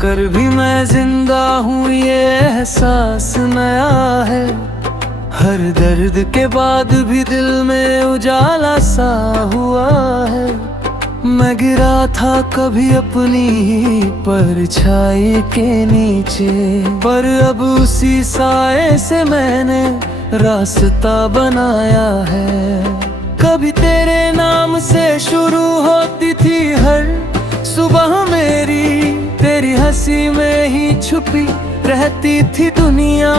होकर भी मैं जिंदा हूँ ये एहसास नया है। हर दर्द के बाद भी दिल में उजाला सा हुआ है। मैं गिरा था कभी अपनी ही परछाई के नीचे, पर अब उसी साए से मैंने रास्ता बनाया है। कभी तेरे नाम से शुरू होती थी हर सुबह मेरी, तेरी हंसी में ही छुपी रहती थी दुनिया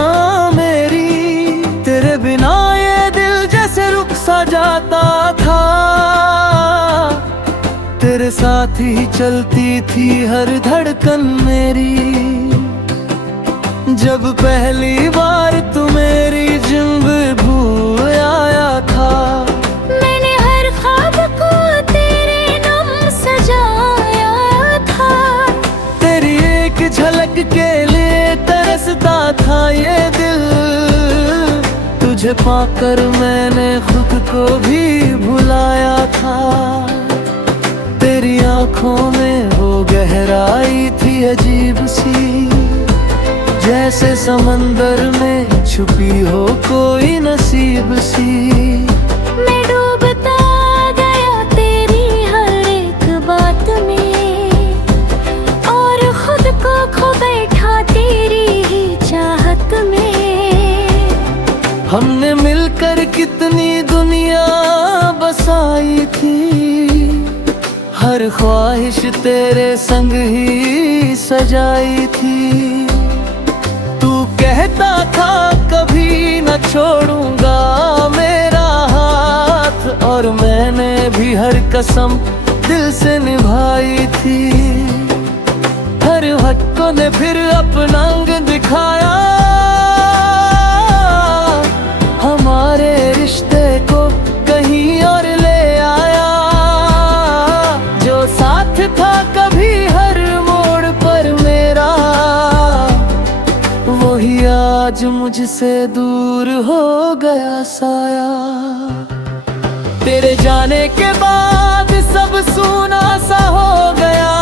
मेरी। तेरे बिना ये दिल जैसे रुक सा जाता था, तेरे साथ ही चलती थी हर धड़कन मेरी। जब पहली बार तू मेरी जिंद भूल आया था, मैंने हर ख्वाब को तेरे नाम सजाया था। तेरी एक झलक के लिए तरसता था ये दिल, तुझे पाकर मैंने खुद को भी भुलाया था। तेरी आंखों में वो गहराई थी अजीब सी, जैसे समंदर में छुपी हो कोई नसीब सी। मैं डूबता गया तेरी हर एक बात में, और खुद को खो बैठा तेरी ही चाहत में। हमने मिलकर कितनी दुनिया बसाई थी, हर ख्वाहिश तेरे संग ही सजाई थी। तू कहता था कभी न छोड़ूंगा मेरा हाथ, और मैंने भी हर कसम दिल से निभाई थी। हर वक्त ने फिर अपना अंग दिखाया, हमारे रिश्ते को कहीं और ले आया। जो साथ था कभी हर मोड़ पर मेरा, वही आज मुझसे दूर हो गया साया। तेरे जाने के बाद सब सूना सा हो गया,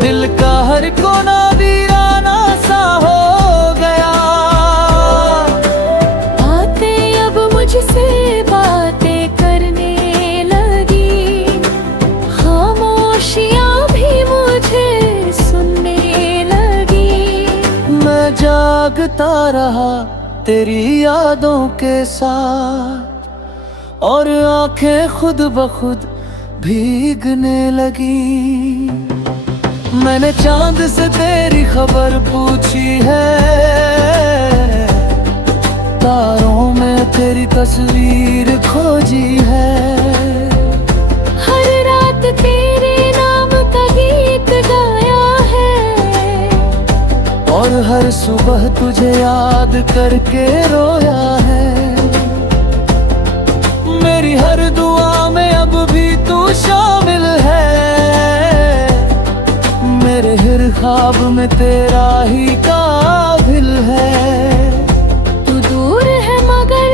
दिल का हर कोना वीराना सा हो गया। आते अब मुझसे बातें करने लगी, खामोशियां भी मुझे सुनने लगी। मैं जागता रहा तेरी यादों के साथ, और आंखें खुद ब खुद भीगने लगी। मैंने चांद से तेरी खबर पूछी है, तारों में तेरी तस्वीर खोजी है। हर रात तेरे नाम का गीत गाया है, और हर सुबह तुझे याद करके रोया है। मेरी हर दुआ में अब भी तू शामिल है, मेरे हर ख्वाब में तेरा ही काबिल है। तू दूर है मगर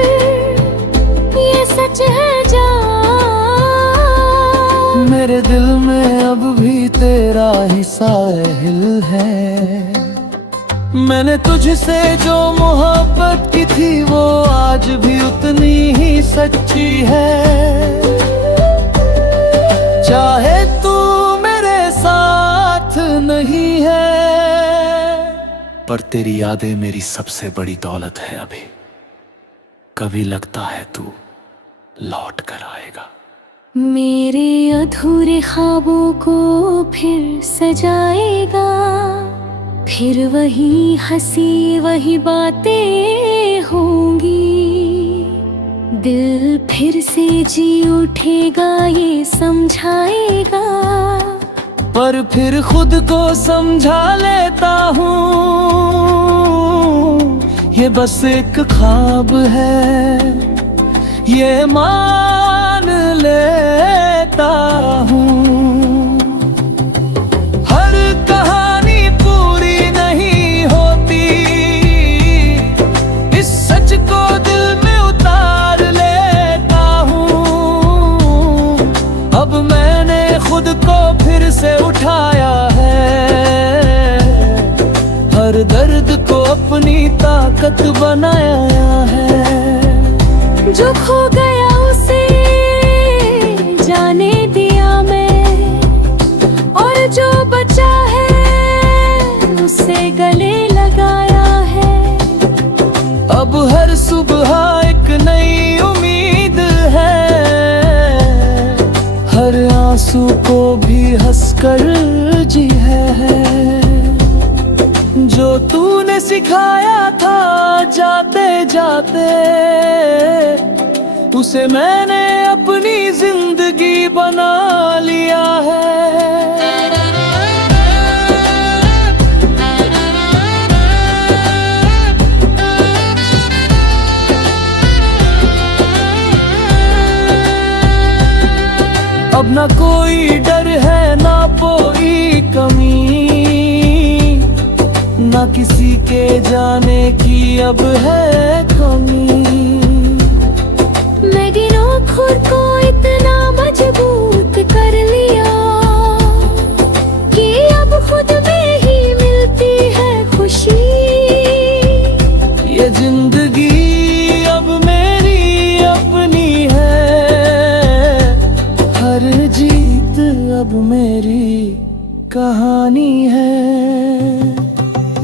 ये सच है जान, मेरे दिल में अब भी तेरा ही साहिल है। मैंने तुझसे जो मोहब्बत की थी वो आज भी उतनी ही सच्ची है। चाहे तू मेरे साथ नहीं है, पर तेरी यादें मेरी सबसे बड़ी दौलत है अभी। कभी लगता है तू लौट कर आएगा। मेरे अधूरे ख्वाबों को फिर सजाएगा, फिर वही हंसी वही बातें होंगी। दिल फिर से जी उठेगा ये समझाएगा, पर फिर खुद को समझा लेता हूँ ये बस एक ख्वाब है, ये मान लेता हूँ। हर कहानी पूरी नहीं होती, इस सच को दिल में उतार लेता हूँ। अब मैंने खुद को फिर से उठाया है, ताकत बनाया है। जो खो गया उसे जाने दिया मैं, और जो बचा है उसे गले लगाया है। अब हर सुबह एक नई उम्मीद है, हर आंसू को भी हंसकर जी है। जो तूने सिखाया था जाते जाते, उसे मैंने अपनी जिंदगी बना लिया है। अब ना कोई डर है ना कोई कमी, ना किसी के जाने की अब है कमी। मैं गिरों खुद को इतना मजबूत कर लिया कि अब खुद में ही मिलती है खुशी। ये जिंदगी अब मेरी अपनी है, हर जीत अब मेरी कहानी है।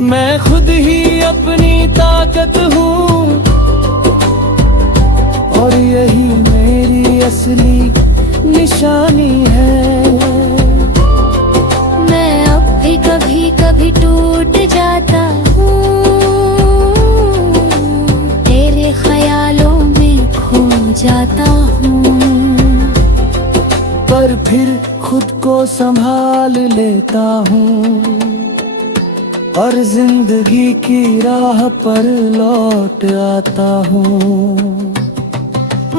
मैं खुद ही अपनी ताकत हूँ, और यही मेरी असली निशानी है। मैं अब भी कभी कभी टूट जाता हूँ, तेरे ख्यालों में खो जाता हूँ, पर फिर खुद को संभाल लेता हूँ, और जिंदगी की राह पर लौट आता हूँ।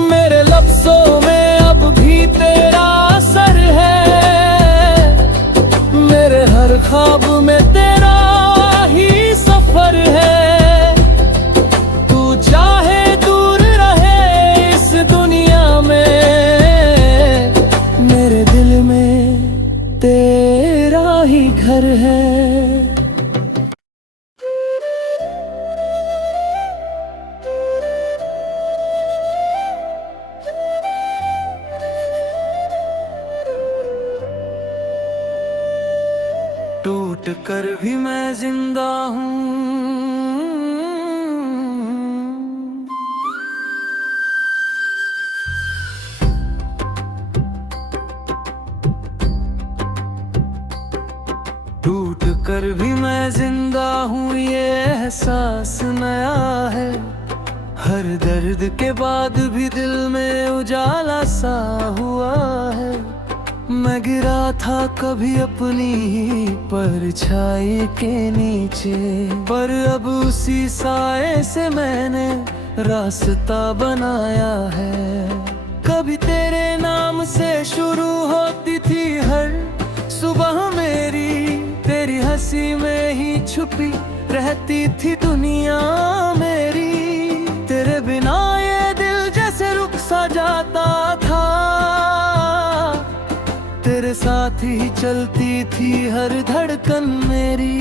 मेरे लफ्ज़ों में अब भी तेरा असर है, मेरे हर ख्वाब में तेरा ही सफर है। तू चाहे दूर रहे इस दुनिया में, मेरे दिल में तेरा ही घर है। टूट कर भी मैं जिंदा हूँ, टूट कर भी मैं जिंदा हूँ, ये एहसास नया है। हर दर्द के बाद भी दिल में उजाला सा हुआ है। मैं गिरा था कभी अपनी ही परछाई के नीचे, पर अब उसी साए से मैंने रास्ता बनाया है। कभी तेरे नाम से शुरू होती थी हर सुबह मेरी, तेरी हंसी में ही छुपी रहती थी दुनिया मेरी। तेरे बिना ये दिल जैसे रुक सा जाता था, तेरे साथ ही चलती थी हर धड़कन मेरी।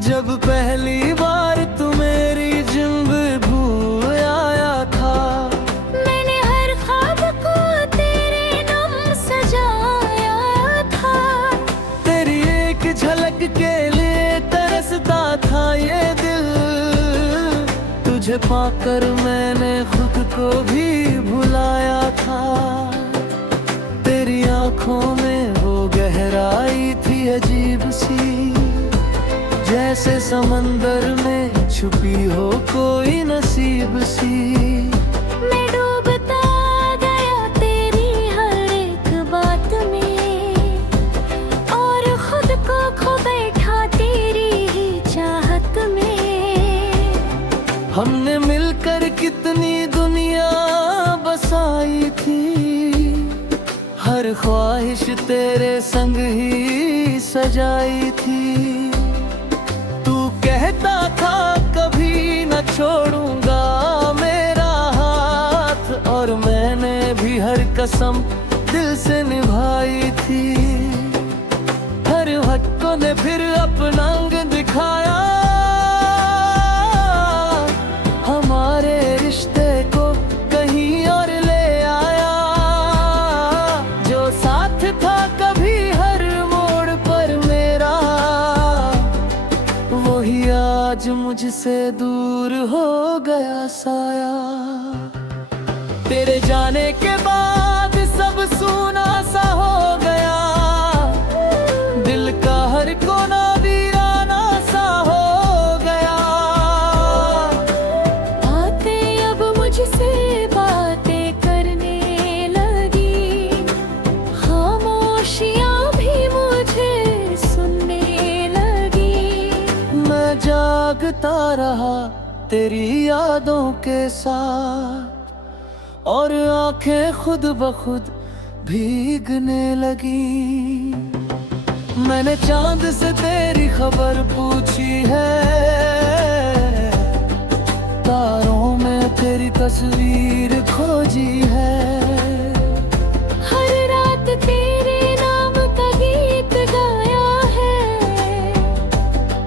जब पहली बार तू मेरी जिंद भूल आया था, मैंने हर ख्वाब को तेरे नाम सजाया था। तेरी एक झलक के लिए तरसता था ये दिल, तुझे पाकर मैंने खुद को भी भुलाया था। तेरी आंखों में वो गहराई थी अजीब सी, जैसे समंदर में छुपी हो कोई नसीब सी। मैं डूबता गया तेरी हर एक बात में, और खुद को खो बैठा तेरी ही चाहत में। हमने मिलकर कितनी दुनिया बसाई थी, हर ख्वाहिश तेरे संग ही सजाई थी। तू कहता था कभी न छोड़ूंगा मेरा हाथ, और मैंने भी हर कसम दिल से निभाई थी। हर भटकों ने फिर अपना अंग दिखाया, मुझसे दूर हो गया साया। तेरे जाने के बाद सब सूना सा हो गया, दिल का हर कोना वीराना सा हो गया। बातें अब मुझसे बातें करने लगी, खामोशियां भी मुझे सुनने लगी। मैं जागता रहा तेरी यादों के साथ, और आंखें खुद ब खुद भीगने लगी। मैंने चांद से तेरी खबर पूछी है, तारों में तेरी तस्वीर खोजी है। हर रात तेरे नाम का गीत गाया है,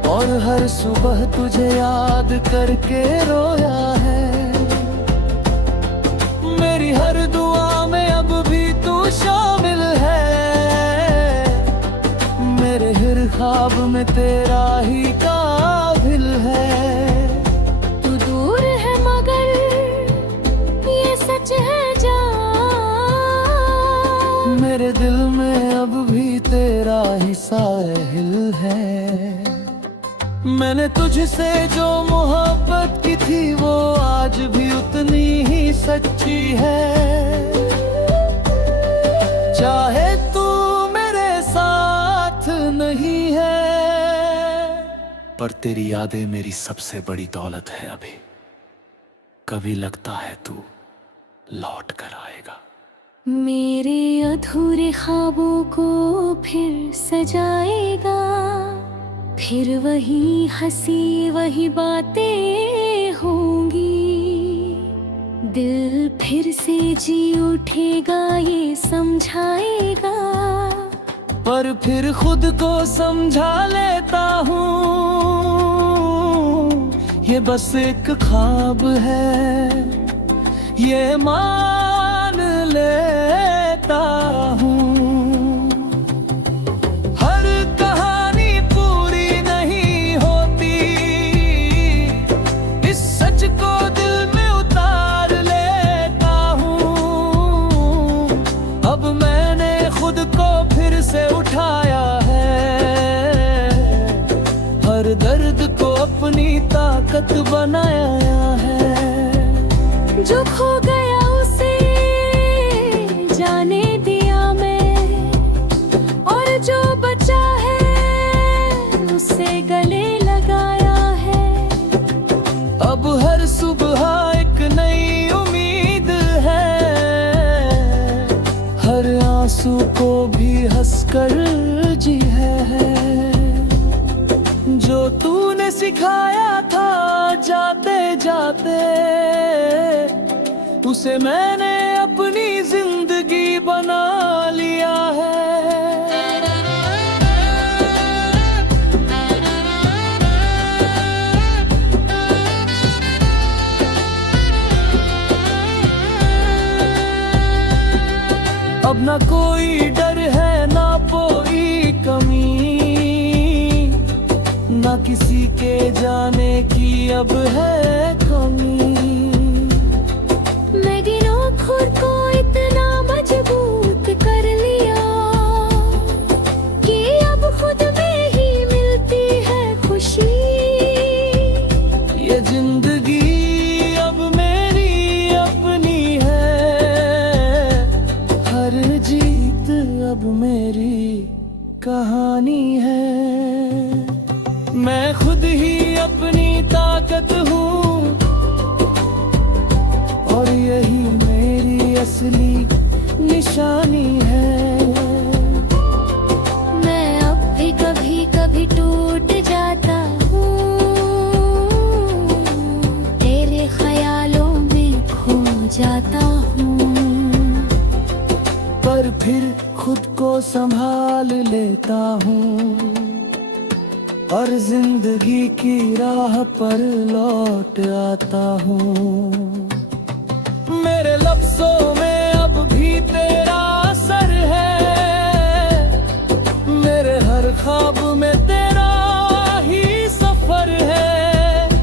और हर सुबह तुझे याद करके रोया है। मेरी हर दुआ में अब भी तू शामिल है, मेरे हर ख्वाब में तेरा ही काबिल है। तू दूर है मगर ये सच है जान, मेरे दिल में अब भी तेरा ही साहिल है। मैंने तुझसे जो मोहब्बत की थी वो आज भी उतनी ही सच्ची है। चाहे तू मेरे साथ नहीं है, पर तेरी यादें मेरी सबसे बड़ी दौलत है अभी। कभी लगता है तू लौट कर आएगा। मेरे अधूरे ख्वाबों को फिर सजाएगा, फिर वही हंसी वही बातें होंगी। दिल फिर से जी उठेगा ये समझाएगा, पर फिर खुद को समझा लेता हूँ ये बस एक ख्वाब है, ये मान लेता हूँ। से उठाया है, हर दर्द को अपनी ताकत बनाया है। जो खो गया उसे जाने दिया मैं, और जो बचा है उसे गले लगाया है। अब हर सुबह एक नई उम्मीद है, हर आंसू को भी हंसकर जी है। जो तूने सिखाया था जाते जाते, उसे मैंने अपनी जिंदगी बना लिया है। अब ना कोई डर है ना कोई कमी, ना किसी के जाने की अब है कमी। मैं गिनों खुद को इतना मजबूत कर लिया कि अब खुद में ही मिलती है खुशी। ये जिंदगी अब मेरी अपनी है, हर जीत अब मेरी कहानी है। मैं खुद ही अपनी ताकत हूँ, और यही मेरी असली निशानी है। मैं अब भी कभी कभी टूट जाता हूँ, तेरे ख्यालों में खो जाता हूँ, पर फिर खुद को संभाल लेता हूँ, और जिंदगी की राह पर लौट आता हूँ। मेरे लफ्ज़ों में अब भी तेरा असर है, मेरे हर ख्वाब में तेरा ही सफर है।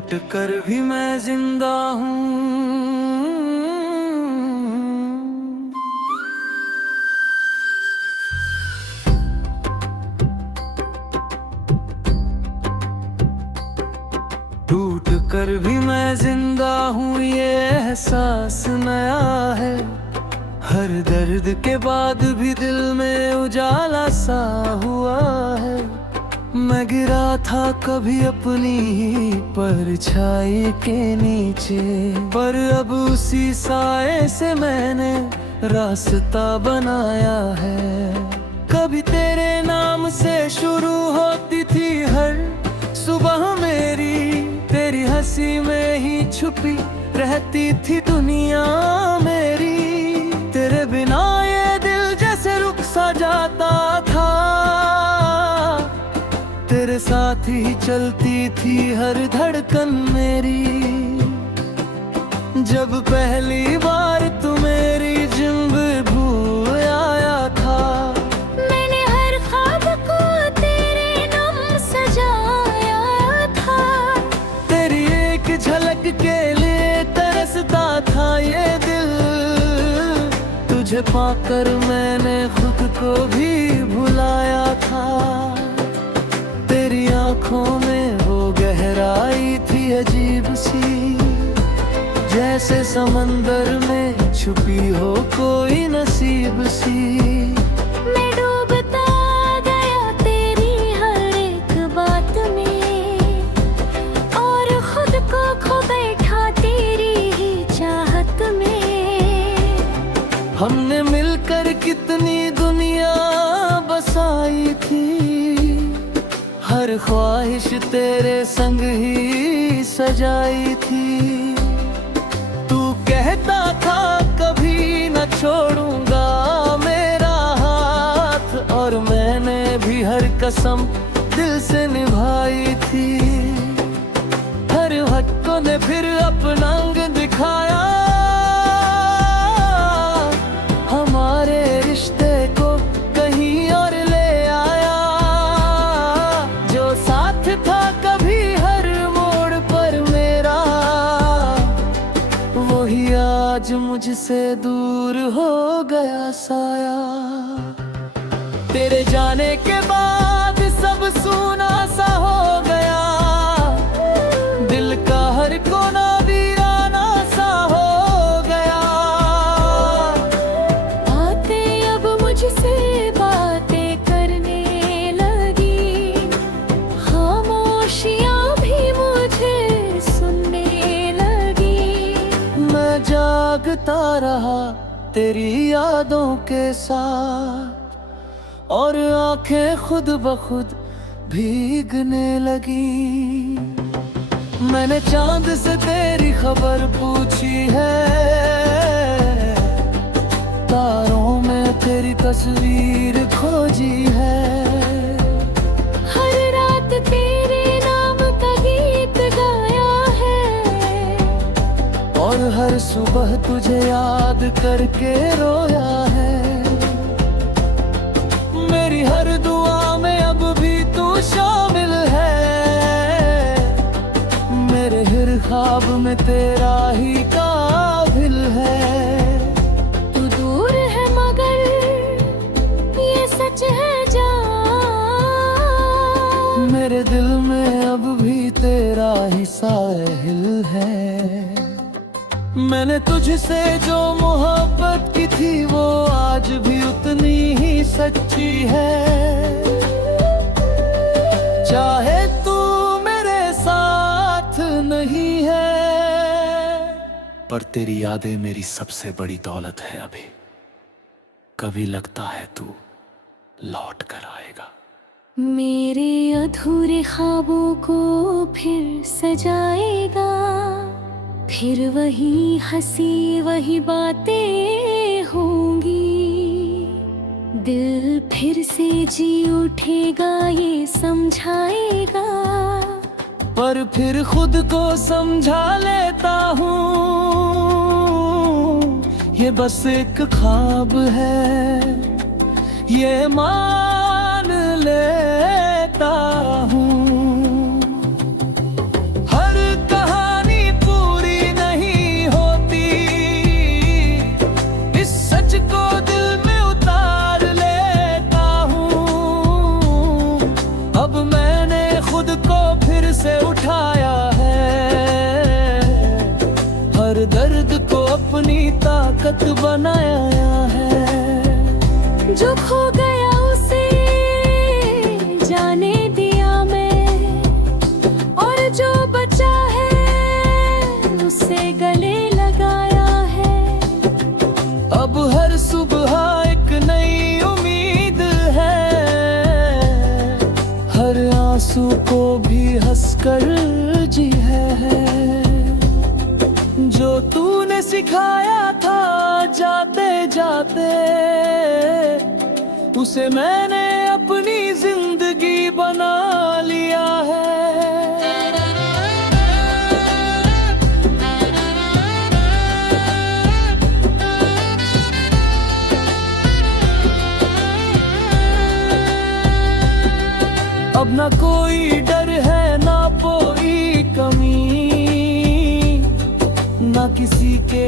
टूट कर भी मैं जिंदा हूँ। टूट कर भी मैं जिंदा हूँ, ये एहसास नया है। हर दर्द के बाद भी दिल में उजाला सा हुआ है। मैं गिरा था कभी अपनी ही परछाई के नीचे, पर अब उसी साए से मैंने रास्ता बनाया है। कभी तेरे नाम से शुरू होती थी हर सुबह मेरी, तेरी हंसी में ही छुपी रहती थी दुनिया मेरी। तेरे बिना ये दिल जैसे रुक सा जाता था, तेरे साथ ही चलती थी हर धड़कन मेरी। जब पहली बार तू मेरी जिंब भूल आया था, मैंने हर ख्वाब को तेरे नाम सजाया था। तेरी एक झलक के लिए तरसता था ये दिल, तुझे पाकर मैंने खुद को भी भुलाया था। तेरी आंखों में वो गहराई थी अजीब सी, जैसे समंदर में छुपी हो कोई नसीब सी। मैं डूबता गया तेरी हर एक बात में, और खुद को खो बैठा तेरी ही चाहत में। हमने मिलकर कितनी दुनिया बसाई थी, हर ख्वाहिश तेरे संग ही सजाई थी। तू कहता था कभी न छोड़ूंगा मेरा हाथ, और मैंने भी हर कसम दिल से निभाई थी। हर भटकों ने फिर अपना अंग दिखाया, हमारे रिश्ते को कहीं और ले आया। जो साथ था कभी हर मोड़ पर मेरा, वही आज मुझसे दूर हो गया साया। तेरे जाने के बाद सब सूना सा हो गया, दिल का हर कोना वीराना सा हो गया। बातें अब मुझसे बातें करने लगी, खामोशियां भी मुझे सुनने लगी। मैं जागता रहा तेरी यादों के साथ, और आंखें खुद ब खुद भीगने लगी। मैंने चांद से तेरी खबर पूछी है, तारों में तेरी तस्वीर खोजी है। हर रात तेरे नाम का गीत गाया है, और हर सुबह तुझे याद करके रोया है। मेरी हर दुआ में अब भी तू शामिल है, मेरे हर ख्वाब में तेरा ही काबिल है। तू दूर है मगर ये सच है जान, मेरे दिल में अब भी तेरा ही साहिल है। मैंने तुझसे जो मोहब्बत की थी वो आज भी उतनी ही सच्ची है। चाहे तू मेरे साथ नहीं है, पर तेरी यादें मेरी सबसे बड़ी दौलत है अभी। कभी लगता है तू लौट कर आएगा। मेरे अधूरे ख्वाबों को फिर सजाएगा, फिर वही हंसी वही बातें होंगी। दिल फिर से जी उठेगा ये समझाएगा, पर फिर खुद को समझा लेता हूँ ये बस एक ख्वाब है, ये मान लेता हूँ। हर ताकत बनाया है। जो खो गया उसे जाने दिया मैं, और जो बचा है उसे गले लगाया है। अब हर सुबह एक नई उम्मीद है, हर आंसू को भी हंसकर जी है। जो तूने सिखाया था जाते जाते, उसे मैंने अपनी जिंदगी बना लिया है। अब ना कोई डर है ना कोई कमी, ना किसी के